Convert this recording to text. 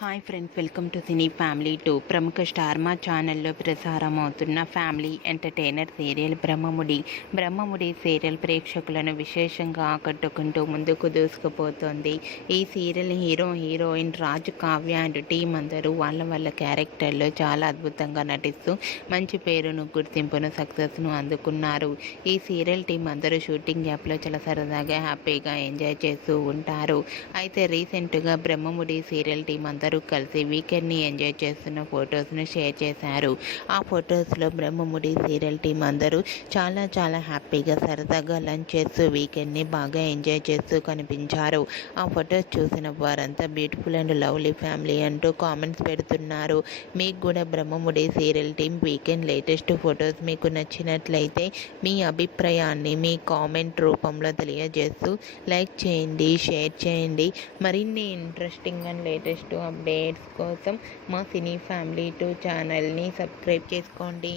Hi friends, welcome to cine family 2. ప్రముఖ star మా ఛానల్లో ప్రసారం అవుతున్న family entertainer serial Brahmamudi serial ప్రేక్షకులను విశేషంగా ఆకట్టుకుంటూ ముందుకు దూసుకుపోతోంది. ఈ serial heroine Raju, Kavya and team అందరూ వాళ్ళ క్యారెక్టర్లో చాలా అద్భుతంగా నటిస్తూ మంచి పేరును, గుర్తింపును, సక్సెస్ను అందుకున్నారు. ఈ సీరియల్ టీం అందరూ షూటింగ్ యాప్లో చాలా సరదాగా, హ్యాపీగా ఎంజాయ్ చేస్తూ ఉంటారు. అయితే రీసెంట్గా బ్రహ్మముడి సీరియల్ టీం అందరూ కలిసి వీకెండ్ని ఎంజాయ్ చేస్తున్న ఫొటోస్ను షేర్ చేశారు. ఆ ఫొటోస్లో బ్రహ్మముడి సీరియల్ టీం అందరూ చాలా హ్యాపీగా, సరదాగా లంచ్ చేస్తూ వీకెండ్ని బాగా ఎంజాయ్ చేస్తూ కనిపించారు. ఆ ఫొటోస్ చూసిన వారంతా బ్యూటిఫుల్ అండ్ లవ్లీ ఫ్యామిలీ అంటూ కామెంట్స్ పెడుతున్నారు. మీకు కూడా Brahmamudi serial team weekend latest photos మీకు నచ్చినట్లయితే మీ అభిప్రాయాన్ని మీ కామెంట్ రూపంలో తెలియజేస్తూ లైక్ చేయండి, షేర్ చేయండి. మరిన్ని ఇంట్రెస్టింగ్ అండ్ లేటెస్ట్ అప్డేట్స్ కోసం మా సినీ ఫ్యామిలీ 2 ఛానల్ని సబ్స్క్రైబ్ చేసుకోండి.